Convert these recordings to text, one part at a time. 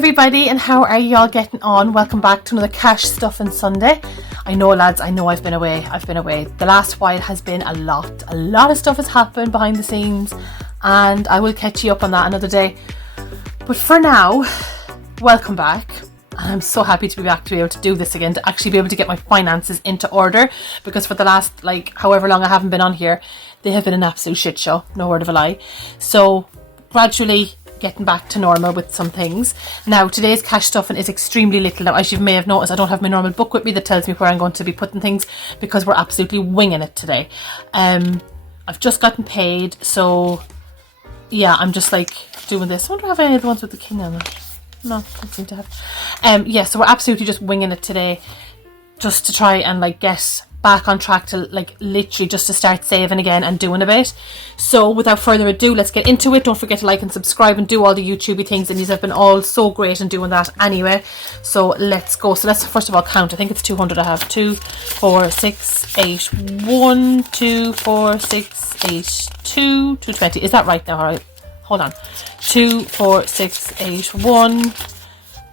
everybody, and how are you all getting on? Welcome back to another Cash Stuffing Sunday. I know, lads, I know I've been away. The last while has been a lot of stuff has happened behind the scenes, and I will catch you up on that another day. But for now, welcome back. I'm so happy to be back, to be able to do this again, to actually be able to get my finances into order, because for the last, however long I haven't been on here, they have been an absolute shit show, no word of a lie. So gradually getting back to normal with some things. Now, today's cash stuffing is extremely little. Now, as you may have noticed, I don't have my normal book with me that tells me where I'm going to be putting things, because we're absolutely winging it today. I've just gotten paid, so yeah, I'm just doing this. I wonder if I have any of the ones with the king on it. No, don't seem to have. Yeah, so we're absolutely just winging it today, just to try and get back on track to literally just to start saving again and doing a bit. So without further ado, let's get into it. Don't forget to like and subscribe and do all the YouTubey things, and these have been all so great in doing that anyway. So let's go. So let's first of all count. I think it's 200 I have. 2 4 6 8 1 2 4 6 8 2 220. Is that right now? All right, hold on. 2 4 6 8 1.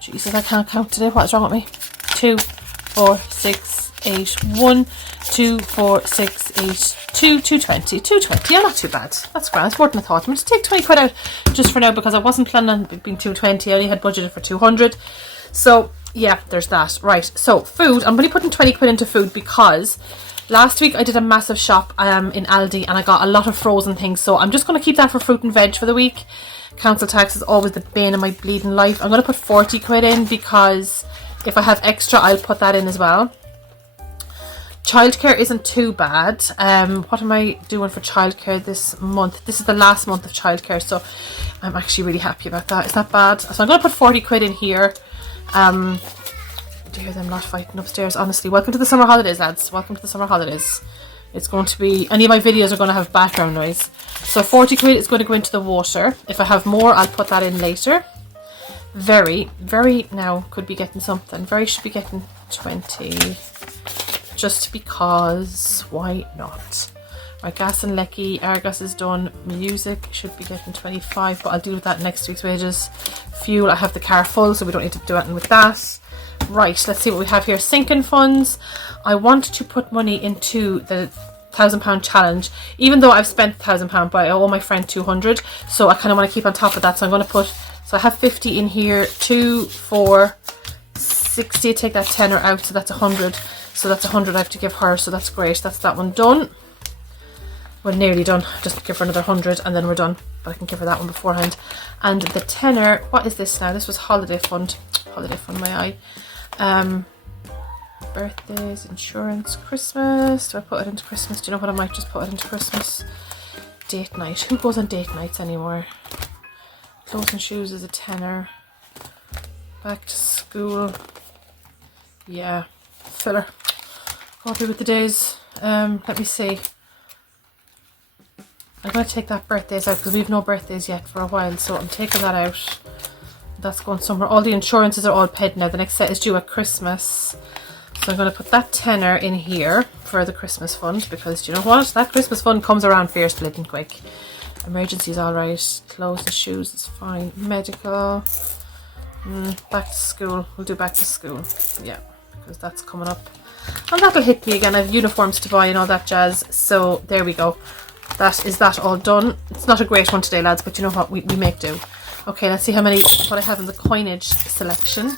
Jesus, I can't count today. What is wrong with me? 2 4 6 8 1 2 4 6 8 2 220. 220. Yeah, not too bad. That's grand. It's more than I thought. I'm going to take 20 quid out just for now, because I wasn't planning on it being 220. I only had budgeted for 200. So yeah, there's that. Right, so food. I'm only putting 20 quid into food because last week I did a massive shop in Aldi, and I got a lot of frozen things. So I'm just going to keep that for fruit and veg for the week. Council tax is always the bane of my bleeding life. I'm going to put 40 quid in, because if I have extra, I'll put that in as well. Childcare isn't too bad. What am I doing for childcare this month? This is the last month of childcare, so I'm actually really happy about that. It's not bad. So I'm going to put 40 quid in here. Do you hear them not fighting upstairs? Honestly, welcome to the summer holidays, lads. Welcome to the summer holidays. It's going to be, any of my videos are going to have background noise. So 40 quid is going to go into the water. If I have more, I'll put that in later. Very now could be getting something. Very should be getting 20. Just because, why not? Right, gas and lecky, Argos is done. Music should be getting 25, but I'll deal with that next week's wages. Fuel, I have the car full, so we don't need to do anything with that. Right, let's see what we have here. Sinking funds. I want to put money into the £1,000 challenge, even though I've spent £1,000, but I owe my friend 200, so I kind of want to keep on top of that. So I'm going to put, so I have 50 in here. 2 4 60, take that tenner out, so that's 100. So that's 100 I have to give her, so that's great. That's that one done. We're nearly done. Just give her another 100 and then we're done. But I can give her that one beforehand. And the tenner, what is this now? This was holiday fund. Holiday fund, my eye. Birthdays, insurance, Christmas. Do I put it into Christmas? Do you know what? I might just put it into Christmas. Date night. Who goes on date nights anymore? Clothes and shoes is a tenner. Back to school. Yeah. Filler. Happy with the days. Let me see. I'm going to take that birthdays out, because we have no birthdays yet for a while, so I'm taking that out. That's going somewhere. All the insurances are all paid now. The next set is due at Christmas, so I'm going to put that tenner in here for the Christmas fund, because do you know what? That Christmas fund comes around fierce bleeding quick. Emergencies alright. Clothes and shoes is fine. Medical. Back to school. We'll do back to school. Yeah, because that's coming up. And that'll hit me again. I have uniforms to buy and all that jazz. So there we go. That is that all done. It's not a great one today, lads, but you know what? We make do. Okay, let's see what I have in the coinage selection.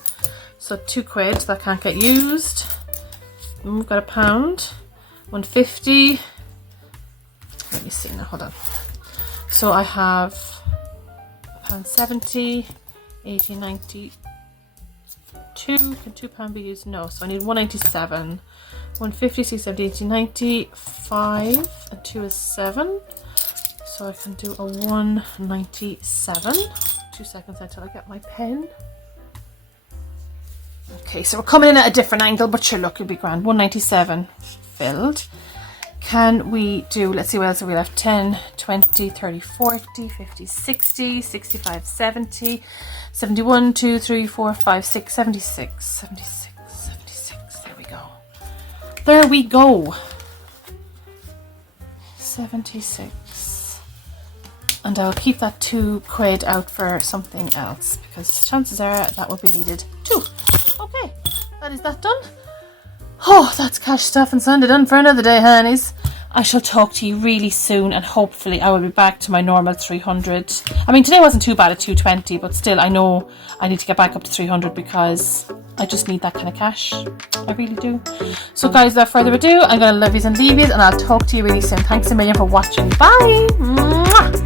So 2 quid, that can't get used. We've got £1. 150. Let me see now, hold on. So I have £1.70, 80, 90. Can £2 be used? No, so I need 197. 150, 60, 70, 80, 90, 5, and 2 is 7. So I can do a 197. 2 seconds until I get my pen. Okay, so we're coming in at a different angle, but sure, look, it'll be grand. 197 filled. Can we do, let's see what else we left. 10, 20, 30, 40, 50, 60, 65, 70, 71, 2, 3, 4, 5, 6, 76, 76, 76. There we go. There we go. 76. And I will keep that £2 out for something else, because chances are that will be needed too. Okay, that is that done. Oh, that's Cash Stuff and Sunday done for another day, honeys. I shall talk to you really soon, and hopefully I will be back to my normal 300. I mean, today wasn't too bad at 220, but still I know I need to get back up to 300 because I just need that kind of cash. I really do. So guys, without further ado, I'm going to love yous and leave yous, and I'll talk to you really soon. Thanks a million for watching. Bye! Mwah!